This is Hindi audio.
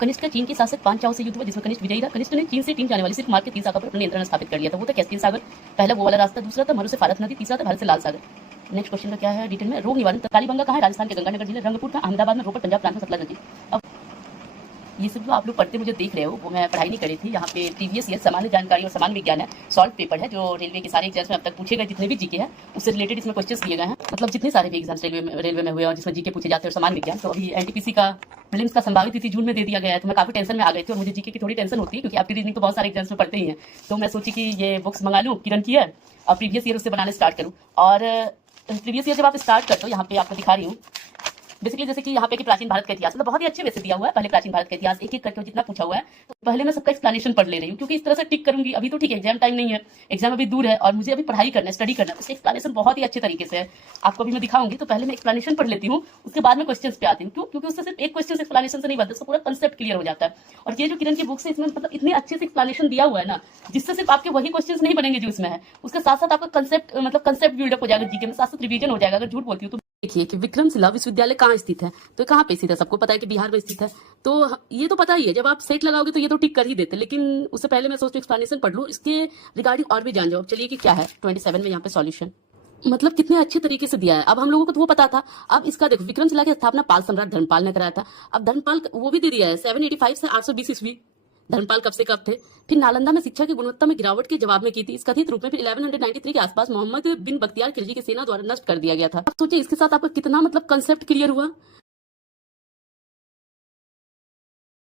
कनिष्क का चीन के शासक पांचाओं से युद्ध हुआ जिसमें कनिष्क विजयी रहा। कनिष्क ने चीन से 3 जाने वाली सिर्फ मार्ग के 3 शाखा पर अपना नियंत्रण स्थापित कर लिया था। वो था कैस्पियन सागर, पहला वो वाला रास्ता, दूसरा था मरु से फारस नदी, तीसरा था भारत से लाल सागर। नेक्स्ट क्वेश्चन का क्या है डिटेल में। रोग निवारण कालीबंगा कहाँ है? राजस्थान के गंगानगर जिले, रंगपुर का अहमदाबाद में, रोपड़ पंजाब प्रांत में, सतलज नदी। अब ये सब जो आप लोग पढ़ते मुझे देख रहे हो वो मैं पढ़ाई नहीं करी थी। यहाँ पे प्रीवियस ईयर सामान्य जानकारी और सामान्य विज्ञान है, सॉल्व पेपर है जो रेलवे के सारे एग्जाम्स में अब तक पूछे गए जितने भी जीके हैं उससे रिलेटेड इसमें क्वेश्चंस दिए गए हैं। मतलब जितने सारे भी एग्जाम्स रेलवे में हुए और जिसमें जीके पूछे जाते हैं और सामान्य विज्ञान। तो अभी एनटीपीसी का प्रीलिम्स का संभावित तिथि जून में दे दिया गया है, तो मैं काफी टेंशन में आ गई थी और मुझे जीके की थोड़ी टेंशन होती है क्योंकि आपकी रीजनिंग तो बहुत सारे एग्जाम्स में पढ़ते ही हैं। तो मैं सोची कि ये बुक्स मंगा लूँ किरण की है और प्रीवियस ईयर उससे बनाने स्टार्ट करूँ। और प्रीवियस ईयर जब आप स्टार्ट करते हो, यहाँ पे आपको दिखा रही हूँ बेसिकली जैसे कि यहाँ पे कि प्राचीन भारत का इतिहास, मतलब बहुत ही अच्छे वैसे दिया हुआ है। पहले प्राचीन भारत का इतिहास एक एक करके जितना पूछा हुआ है तो पहले मैं सबका एक्सप्लेनेशन पढ़ ले रही हूँ क्योंकि इस तरह से टिक करूंगी। अभी तो ठीक है, एग्जाम टाइम नहीं है, एग्जाम अभी दूर है और मुझे अभी पढ़ाई करना है, स्टडी करना है, उससे एक्सप्लेनेशन बहुत ही अच्छे तरीके से है। आपको अभी मैं दिखाऊंगी तो पहले मैं एक्सप्लेनेशन पढ़ लेती हूँ, उसके बाद में क्वेश्चन पे आती हूँ। क्यों? क्योंकि उससे सिर्फ एक क्वेश्चन एक्सप्लेनेशन से नहीं बनता, उसका पूरा कंसेप्ट क्लियर हो जाता है। और ये जो किरण की बुक्स है इसमें मतलब इतने अच्छे से एक्सप्लेनेशन दिया हुआ है ना, जिससे सिर्फ आपके वही क्वेश्चन नहीं बनेंगे जो इसमें है, उसके साथ साथ आपका कंसेप्ट मतलब कंसेप्ट बिल्डअप हो जाएगा, जीके में साथ साथ रिवीजन हो जाएगा। अगर झूठ बोलती हूँ तो देखिए कि विक्रमशिला विश्वविद्यालय कहाँ स्थित है, तो कहाँ पे स्थित है सबको पता है कि बिहार में स्थित है। तो ये तो पता ही है, जब आप सेट लगाओगे तो ये तो टिक कर ही देते, लेकिन उससे पहले मैं सोचती हूँ एक्सप्लेनेशन पढ़ लूँ, इसके रिगार्डिंग और भी जान जाओ। चलिए कि क्या है 27 में यहाँ पे सॉल्यूशन, मतलब कितने अच्छे तरीके से दिया है। अब हम लोगों को तो वो पता था, अब इसका देखो विक्रमशिला की स्थापना पाल सम्राट धर्मपाल ने कराया था। अब धर्मपाल वो भी दे दिया है 785 से 820 ईस्वी। धर्मपाल कब से कब थे? फिर नालंदा में शिक्षा की गुणवत्ता में गिरावट के जवाब में की थी इस कथित रूप में। फिर 1193 के आसपास मोहम्मद बिन बख्तियार खिलजी की सेना द्वारा नष्ट कर दिया गया था। अब सोचिए इसके साथ आपका कितना मतलब कंसेप्ट क्लियर हुआ।